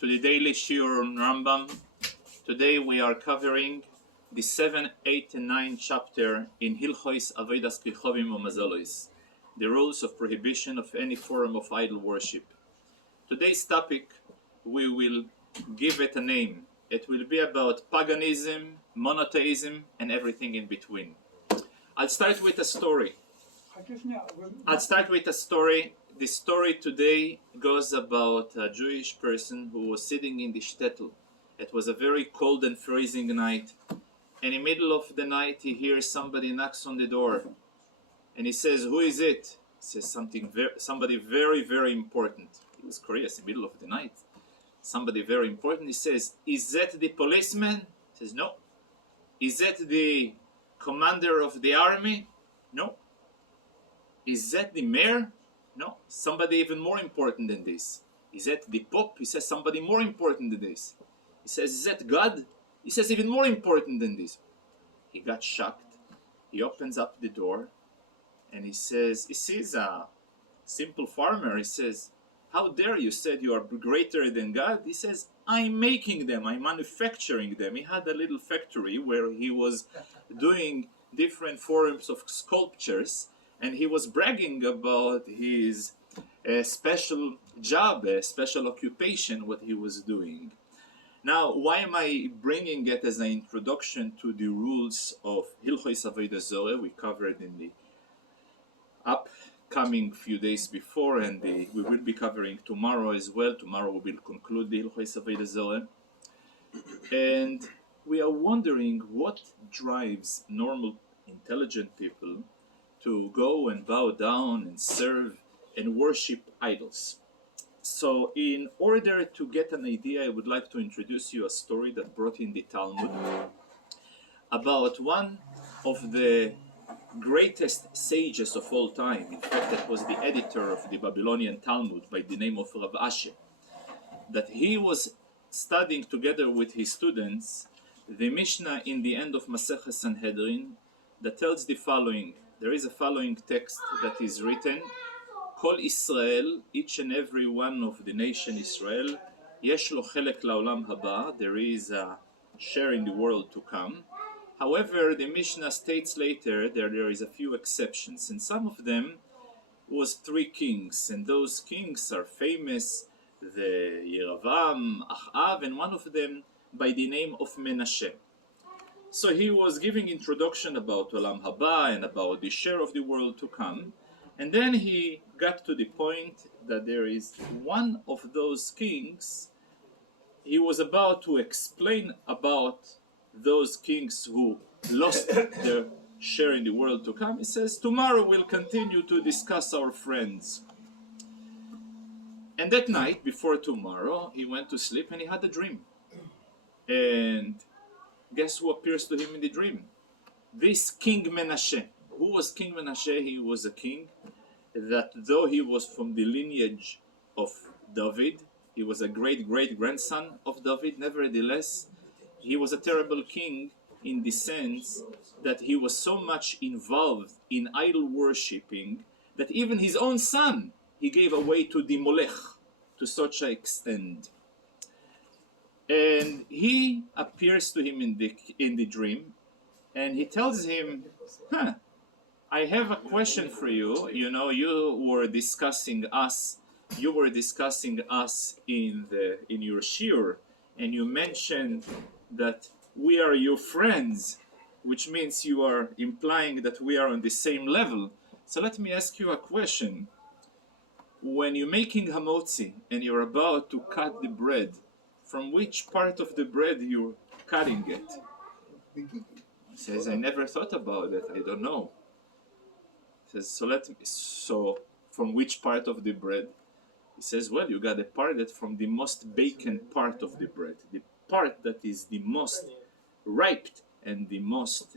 to the daily Shiur on Rambam. Today we are covering the 7, 8, and 9 chapter in Hilchos Avodat Kochavim u'Mazalois, the rules of prohibition of any form of idol worship. Today's topic, we will give it a name. It will be about paganism, monotheism, and everything in between. I'll start with a story. The story today goes about a Jewish person who was sitting in the shtetl. It was a very cold and freezing night. And in the middle of the night, he hears somebody knocks on the door. And he says, "Who is it?" He says, somebody very, very important. He was curious in the middle of the night. Somebody very important. He says, "Is that the policeman?" He says, "No." "Is that the commander of the army?" "No." "Is that the mayor?" "No." "Somebody even more important than this." "Is that the Pope?" He says, "Somebody more important than this." He says, "Is that God?" He says, "Even more important than this." He got shocked. He opens up the door and he says, he sees a simple farmer. He says, "How dare you say you are greater than God?" He says, "I'm making them, I'm manufacturing them." He had a little factory where he was doing different forms of sculptures, and he was bragging about his special job, special occupation, what he was doing. Now, why am I bringing it as an introduction to the rules of Hilchos Avodah Zorah? We covered in the upcoming few days before, and we will be covering tomorrow as well. Tomorrow we will conclude the Hilchos Avodah Zorah. And we are wondering what drives normal, intelligent people to go and bow down and serve and worship idols. So in order to get an idea, I would like to introduce you a story that brought in the Talmud about one of the greatest sages of all time. In fact, that was the editor of the Babylonian Talmud by the name of Rav Asher, that he was studying together with his students the Mishnah in the end of Masechet Sanhedrin that tells the following. There is a following text that is written: Kol Israel, each and every one of the nation Israel, yesh lo chelek la'olam haba, there is a share in the world to come. However, the Mishnah states later that there is a few exceptions, and some of them was 3 kings, and those kings are famous, the Rambam, Achav, and one of them by the name of Menashe. So he was giving introduction about Olam Haba and about the share of the world to come. And then he got to the point that there is one of those kings. He was about to explain about those kings who lost their share in the world to come. He says, "Tomorrow we'll continue to discuss our friends." And that night, before tomorrow, he went to sleep and he had a dream. And guess who appears to him in the dream? This King Menashe. Who was King Menashe? He was a king that, though he was from the lineage of David, he was a great-great-grandson of David, nevertheless, he was a terrible king in the sense that he was so much involved in idol worshipping that even his own son he gave away to the Molech to such an extent. And he appears to him in the dream, and he tells him, "I have a question for you. You know, you were discussing us in your shiur, and you mentioned that we are your friends, which means you are implying that we are on the same level. So let me ask you a question. When you're making hamotzi and you're about to cut the bread, from which part of the bread you're cutting it?" He says, "I never thought about it. I don't know." He says, so from which part of the bread? He says, "Well, you got a part that from the most bacon part of the bread, the part that is the most ripe and the most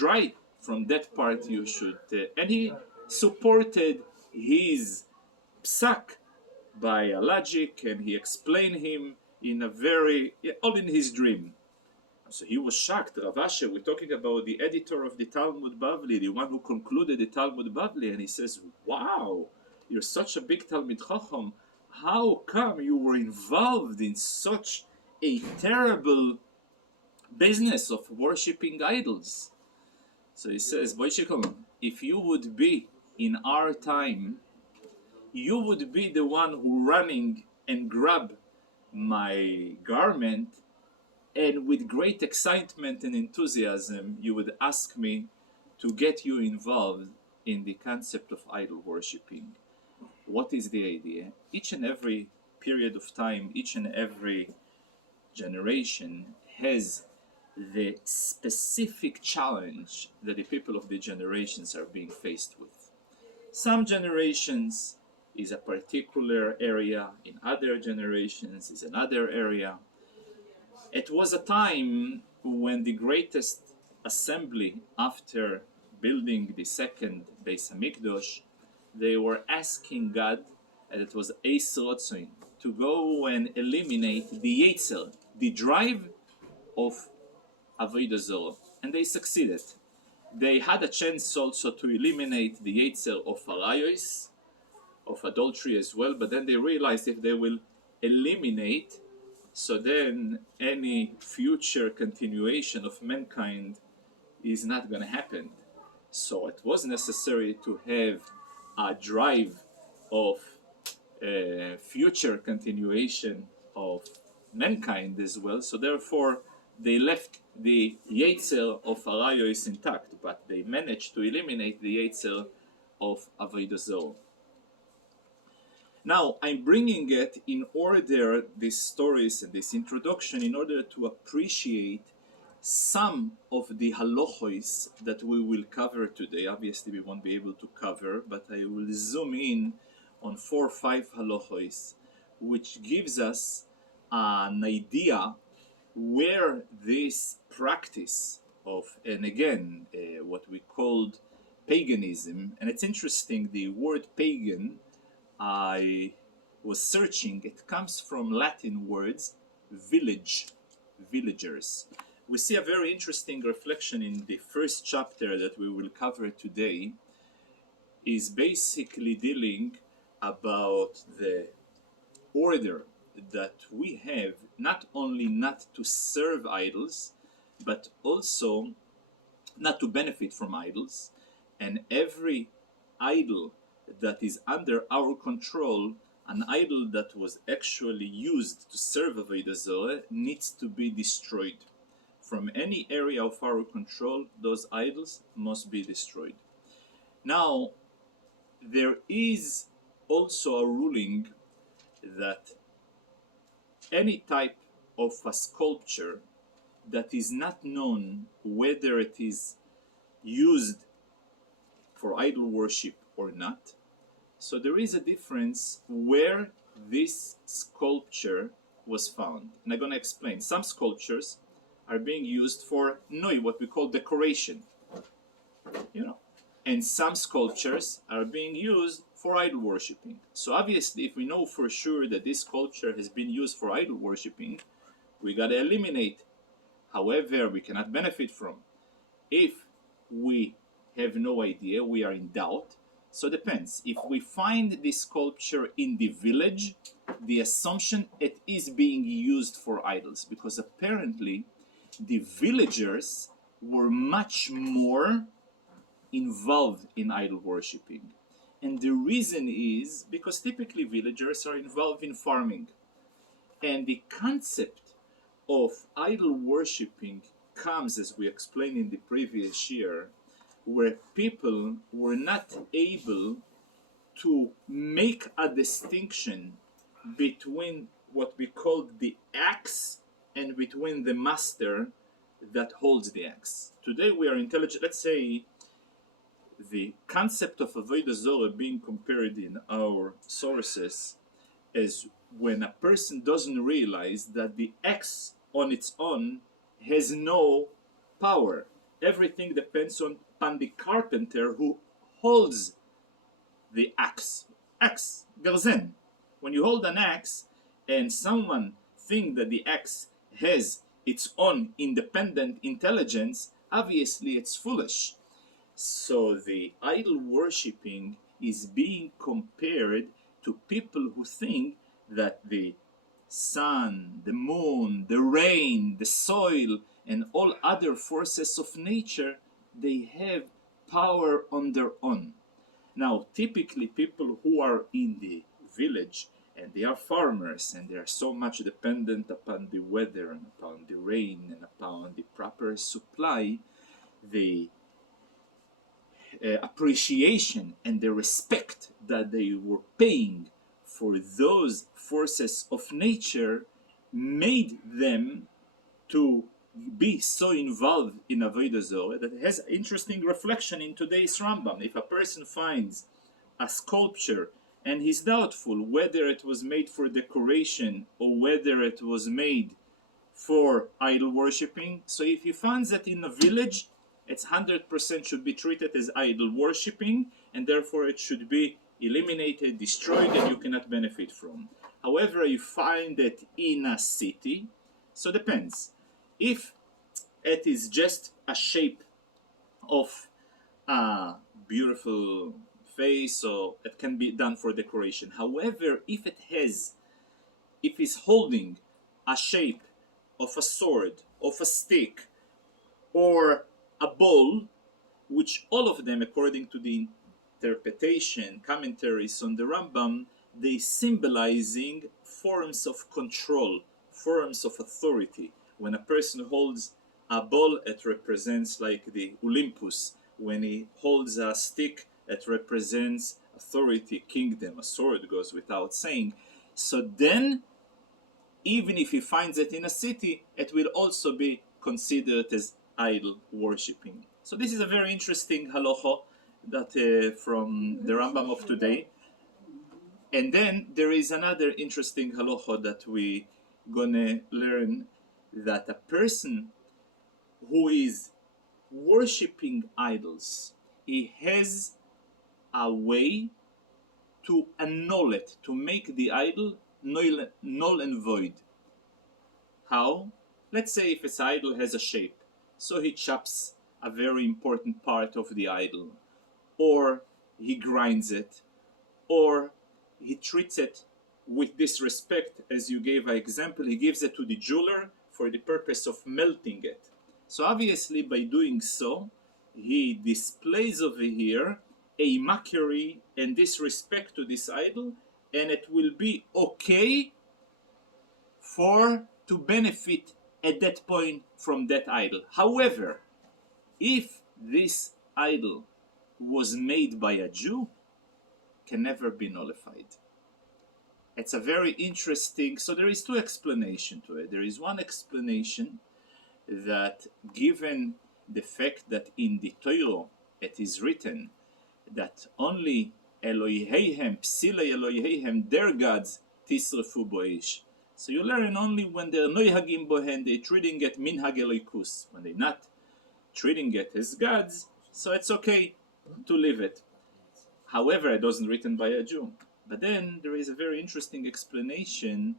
dry, from that part you should..." And he supported his psak by a logic, and he explained him in a all in his dream. So he was shocked. Rav Asher, we're talking about the editor of the Talmud Bavli, the one who concluded the Talmud Bavli, and he says, "Wow, you're such a big Talmid Chacham. how come you were involved in such a terrible business of worshipping idols? So he says, Boishikom, if you would be in our time, you would be the one who running and grab my garment, and with great excitement and enthusiasm, you would ask me to get you involved in the concept of idol worshipping. What is the idea? Each and every period of time, each and every generation has the specific challenge that the people of the generations are being faced with. Some generations is a particular area, in other generations is another area. It was a time when the greatest assembly after building the second Beis Hamikdash, they were asking God, and it was Eis Rotzoin, to go and eliminate the Yetzer, the drive of Avodah Zarah, and they succeeded. They had a chance also to eliminate the Yetzer of Arayos, of adultery as well, but then they realized if they will eliminate, so then any future continuation of mankind is not going to happen. So it was necessary to have a drive of future continuation of mankind as well. So therefore, they left the Yetzer of Arayos intact, but they managed to eliminate the Yetzer of Avodah Zarah. Now, I'm bringing it in order, these stories and this introduction, in order to appreciate some of the halachos that we will cover today. Obviously, we won't be able to cover, but I will zoom in on 4 or 5 halachos, which gives us an idea where this practice of, and again, what we called paganism, and it's interesting, the word pagan, I was searching, it comes from Latin words, village, villagers. We see a very interesting reflection in the first chapter that we will cover today, is basically dealing about the order that we have, not only not to serve idols, but also not to benefit from idols, and every idol that is under our control, an idol that was actually used to serve Avodah Zarah, needs to be destroyed. From any area of our control, those idols must be destroyed. Now, there is also a ruling that any type of a sculpture that is not known whether it is used for idol worship or not. So there is a difference where this sculpture was found. And I'm going to explain. Some sculptures are being used for noi, what we call decoration. And some sculptures are being used for idol worshipping. So obviously, if we know for sure that this sculpture has been used for idol worshipping, we got to eliminate. However, we cannot benefit from. If we have no idea, we are in doubt. So it depends. If we find this sculpture in the village, the assumption it is being used for idols, because apparently the villagers were much more involved in idol worshipping. And the reason is because typically villagers are involved in farming. And the concept of idol worshipping comes, as we explained in the previous year, where people were not able to make a distinction between what we call the axe and between the master that holds the axe. Today we are intelligent. Let's say the concept of Avodah Zarah being compared in our sources is when a person doesn't realize that the axe on its own has no power. Everything depends on the carpenter who holds the axe. Axe, gerzen. When you hold an axe and someone thinks that the axe has its own independent intelligence, obviously it's foolish. So the idol worshipping is being compared to people who think that the sun, the moon, the rain, the soil, and all other forces of nature, they have power on their own. Now, typically people who are in the village and they are farmers and they are so much dependent upon the weather and upon the rain and upon the proper supply, the appreciation and the respect that they were paying for those forces of nature made them to be so involved in Avodah Zorah that it has interesting reflection in today's Rambam. If a person finds a sculpture and he's doubtful whether it was made for decoration or whether it was made for idol worshipping, so if he finds that in a village, it's 100% should be treated as idol worshipping, and therefore it should be eliminated, destroyed, and you cannot benefit from. However, you find that in a city, so depends. If it is just a shape of a beautiful face, so it can be done for decoration. However, if it's holding a shape of a sword, of a stick, or a bowl, which all of them, according to the interpretation, commentaries on the Rambam, they symbolizing forms of control, forms of authority. When a person holds a bowl, it represents like the Olympus. When he holds a stick, it represents authority, kingdom. A sword goes without saying. So then, even if he finds it in a city, it will also be considered as idol worshipping. So this is a very interesting halacha that from the Rambam of today. And then there is another interesting halacha that we gonna learn, that a person who is worshipping idols, he has a way to annul it, to make the idol null and void. How? Let's say if this idol has a shape, so he chops a very important part of the idol, or he grinds it, or he treats it with disrespect, as you gave an example, he gives it to the jeweler for the purpose of melting it. So obviously by doing so, he displays over here a mockery and disrespect to this idol, and it will be okay to benefit at that point from that idol. However, if this idol was made by a Jew, can never be nullified. It's a very interesting, so there is two explanations to it. There is one explanation that given the fact that in the Torah it is written that only Eloheihem, Psilei Eloheihem, their gods, Tisrefu Boish. So you learn only when they're Noihagim Bohen, they're treating it Minhag Eloikus. When they're not treating it as gods, so it's okay to leave it. However, it wasn't written by a Jew. But then there is a very interesting explanation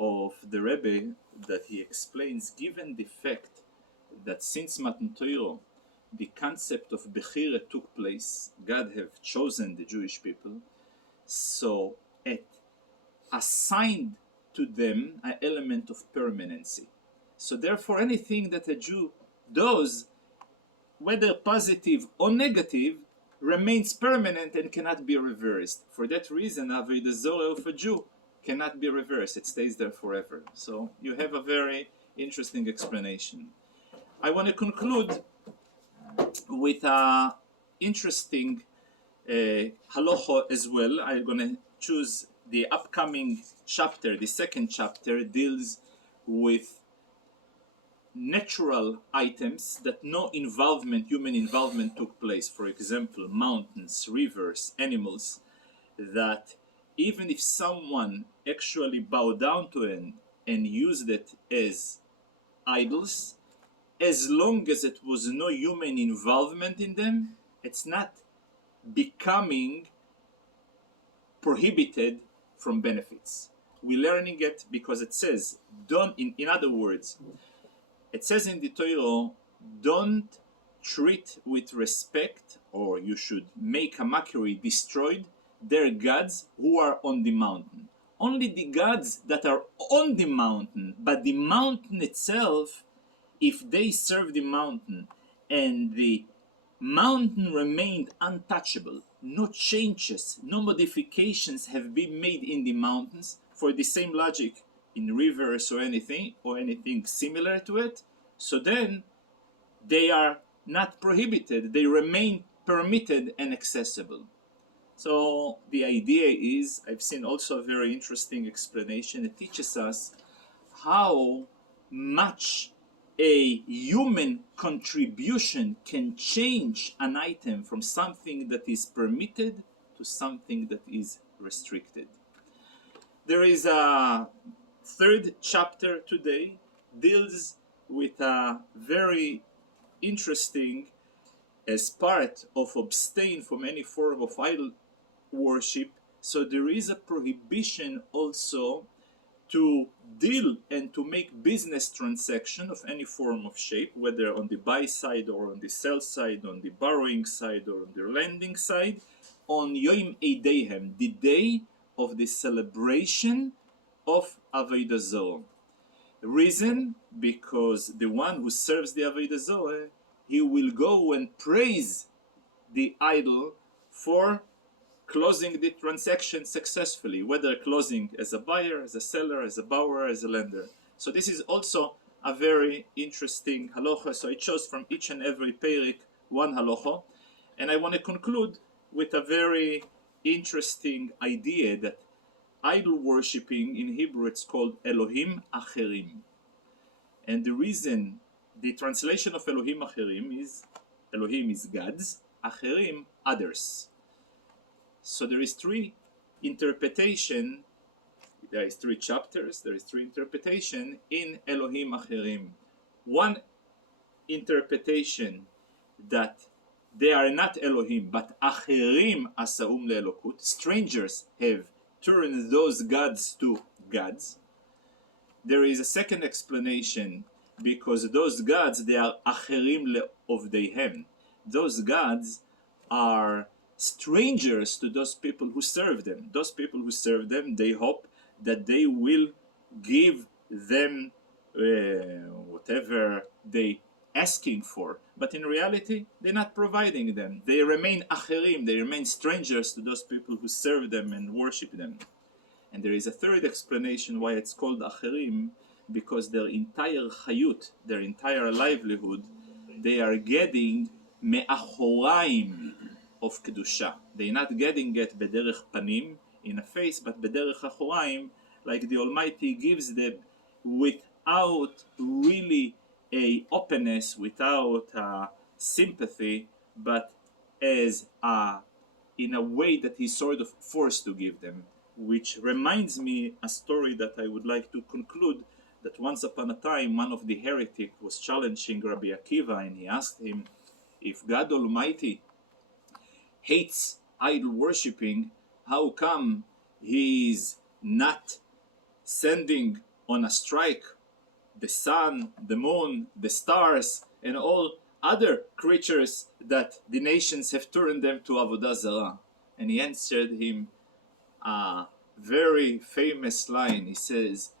of the Rebbe that he explains, given the fact that since Matan Torah, the concept of Bechira took place, God have chosen the Jewish people, so it assigned to them an element of permanency. So therefore anything that a Jew does, whether positive or negative, remains permanent and cannot be reversed. For that reason, Avodah Zorah of a Jew cannot be reversed. It stays there forever. So you have a very interesting explanation. I want to conclude with a interesting halacha as well. I'm going to choose the upcoming chapter. The second chapter deals with natural items that no human involvement took place. For example, mountains, rivers, animals, that even if someone actually bowed down to it and used it as idols, as long as it was no human involvement in them, it's not becoming prohibited from benefits. We're learning it because it says, don't, in other words, it says in the Torah, don't treat with respect, or you should make a mockery, destroyed their gods who are on the mountain, only the gods that are on the mountain, but the mountain itself, if they serve the mountain and the mountain remained untouchable, no changes, no modifications have been made in the mountains, for the same logic in rivers or anything similar to it, so then they are not prohibited, they remain permitted and accessible. So the idea is, I've seen also a very interesting explanation. It teaches us how much a human contribution can change an item from something that is permitted to something that is restricted. There is a third chapter today, deals with a very interesting, as part of abstain from any form of idol worship. So there is a prohibition also to deal and to make business transaction of any form of shape, whether on the buy side or on the sell side, on the borrowing side or on the lending side, on Yom Eidehem, the day of the celebration of Avodah Zorah. Reason, because the one who serves the Avodah Zorah, he will go and praise the idol for closing the transaction successfully, whether closing as a buyer, as a seller, as a borrower, as a lender. So this is also a very interesting halacha. So I chose from each and every perik one halacha, and I want to conclude with a very interesting idea that idol worshipping in Hebrew, it's called Elohim Acherim. And the reason, the translation of Elohim Acherim is, Elohim is gods, Acherim, others. So there is three interpretation, there is three chapters, there is three interpretation in Elohim Acherim. One interpretation that they are not Elohim, but Acherim Asaum Le'elokut, strangers have turned those gods to gods. There is a second explanation, because those gods, they are Acherim Le'ovdeihem. Those gods are strangers to those people who serve them. Those people who serve them, they hope that they will give them whatever they asking for, but in reality they're not providing them. They remain acherim, they remain strangers to those people who serve them and worship them. And there is a third explanation why it's called acherim, because their entire chayut, their entire livelihood, they are getting me'achoraim of kedusha. They're not getting it bederech panim, in a face, but bederech achoraim, like the Almighty gives them without really a openness, without sympathy, but as in a way that he's sort of forced to give them. Which reminds me a story that I would like to conclude, that once upon a time one of the heretics was challenging Rabbi Akiva, and he asked him, if God Almighty hates idol worshipping, how come he is not sending on a strike the sun, the moon, the stars, and all other creatures that the nations have turned them to Avodah Zarah? And he answered him a very famous line. He says,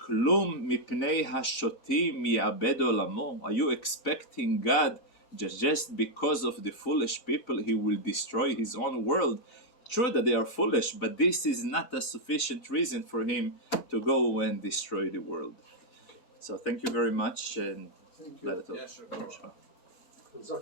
Klum mipnei hashotim ya'abed olamo. Are you expecting God just because of the foolish people he will destroy his own world? True that they are foolish, but this is not a sufficient reason for him to go and destroy the world. So thank you very much, and Thank you. let it Yes, sir.